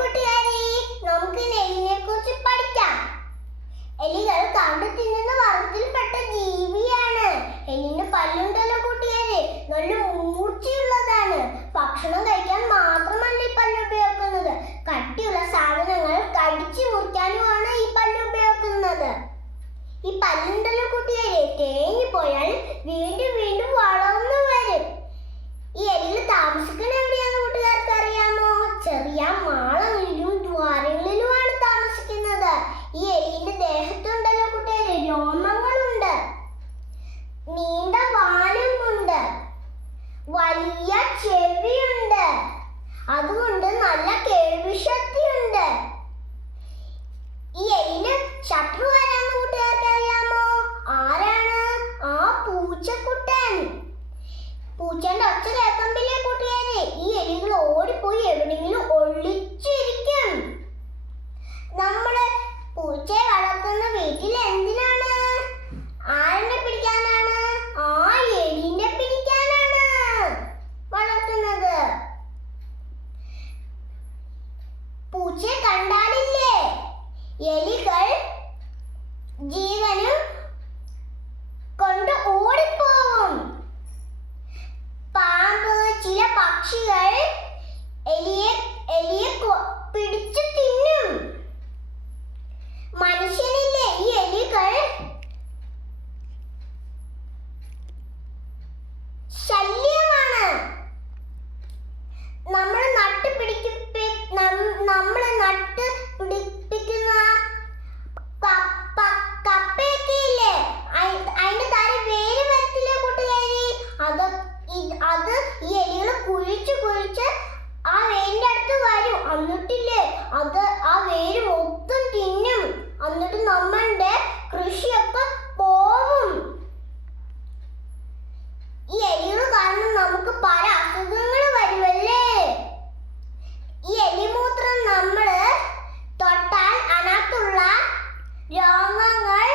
കൂട്ടുകാരെ, നമുക്ക് എലിനെ കുറിച്ച് പഠിക്കാം. എലികൾ കണ്ടു തിന്നുന്ന വർഗത്തിൽപ്പെട്ട ജീവിയാണ്. എലിന് പല്ലുണ്ടല്ലോ കൂട്ടുകാരെ, നല്ല മൂർച്ചയുള്ളതാണ്. ഭക്ഷണം കഴിക്കാൻ മാത്രമല്ല ഈ പല്ല് ഉപയോഗിക്കുന്നത്, കട്ടിയുള്ള സാധനങ്ങൾ കടിച്ചു മുറിക്കാനുമാണ് ഈ പല്ല് ഉപയോഗിക്കുന്നത്. ഈ പല്ലുണ്ടല്ലോ കൂട്ടുകാരെ, തേഞ്ഞു പോയാൽ വീണ്ടും വീണ്ടും വളർന്നു വരും. ഈ എലികൾ താമസിക്കുന്നത് എവിടെയാണെന്ന് കൂട്ടുകാർക്ക് അറിയാമോ? ചെറിയ മാളങ്ങളിലും ദ്വാരങ്ങളിലുമാണ് താമസിക്കുന്നത്. ഈ എലിന്റെ ദേഹത്തുണ്ടല്ലോ കൂട്ടുകാരെ, രോമങ്ങളുണ്ട്, നീണ്ട വാലുമുണ്ട്, വലിയ ചെവിയുണ്ട്, അതുകൊണ്ട് നല്ല കേൾവിശക്തിയുണ്ട്. ഈ എലിന് ശത്രു ആരാന്ന് കൂട്ടുകാർക്ക് അറിയാമോ? ആരാണ്? ആ പൂച്ചക്കുട്ടൻ. പൂച്ചന്റെ ഒച്ച കേൾക്കുമ്പില്ലേ കൂട്ടുകാരെ, ഈ എലികൾ ഓടിപ്പോയി എവിടെയെങ്കിലും ഒളിച്ചിരിക്കും. നമ്മള് പൂച്ചയെ വളർത്തുന്ന വീട്ടിൽ എന്തിനാണ്? ആരെന്നെ പിടിക്കാനാണ്? ആ എലിനെ പിടിക്കാനാണ് വളർത്തുന്നത്. പൂച്ചയെ കണ്ടാലില്ലേ എലികൾ ജീവനും കൊണ്ട് ഓടിപ്പോവും. പാമ്പ്, ചില പക്ഷികൾ എലിയെ പിടിച്ചു തിന്നും. മനുഷ്യനില്ലേ ഈ എലികൾ ശല്യമാണ്. നമ്മൾ നട്ട് പിടിപ്പിക്കുന്ന കപ്പയൊക്കെ ഇല്ലേ, അതിന്റെ താഴെ വേര് വരത്തില്ലേ കൂട്ടുകാരി, അത് ഈ എലികൾ കുഴിച്ച് ആ വേരിന്റെ അടുത്ത് വരും. എന്നിട്ടില്ലേ അത് ആ വേര് മൊത്തം തിന്നും. എന്നിട്ട് നമ്മളുടെ കൃഷിയൊക്കെ പോവും. ഈ എലികൾ കാരണം നമുക്ക് പല അസുഖങ്ങൾ വരുമല്ലേ. ഈ എലിമൂത്രം നമ്മള് തൊട്ടാൽ അതിനകത്തുള്ള രോഗങ്ങൾ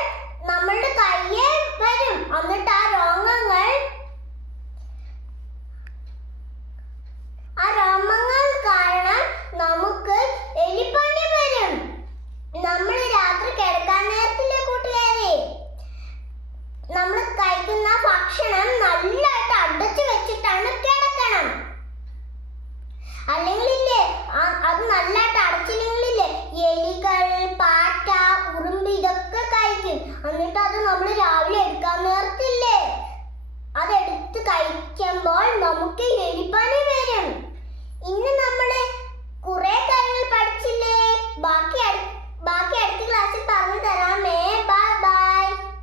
നമ്മളുടെ കയ്യെ വരും. എന്നിട്ട് ആ രോഗങ്ങൾ കാരണം നമുക്ക് എലിപ്പനി വരും. നമ്മൾ രാത്രി കിടക്കാൻ നേരത്തില്ലേ കൂട്ടുകാരെ, നമ്മൾ കഴിക്കുന്ന ഭക്ഷണം നല്ലതായിട്ട് അടച്ചു വെച്ചിട്ടാണ് കിടക്കണം. അല്ലെങ്കിലില്ലേ അത് നല്ലതായിട്ട് അടച്ചില്ലെങ്കിലില്ലേ എലികൾ, പാറ്റ, ഉറുമ്പ് ഇതൊക്കെ കഴിക്കും. എന്നിട്ട് അത് നമ്മൾ രാവിലെ എടുക്കാൻ നേരത്തില്ലേ അതെടുത്ത് കഴിക്കുമ്പോൾ നമുക്ക് എലിപ്പനി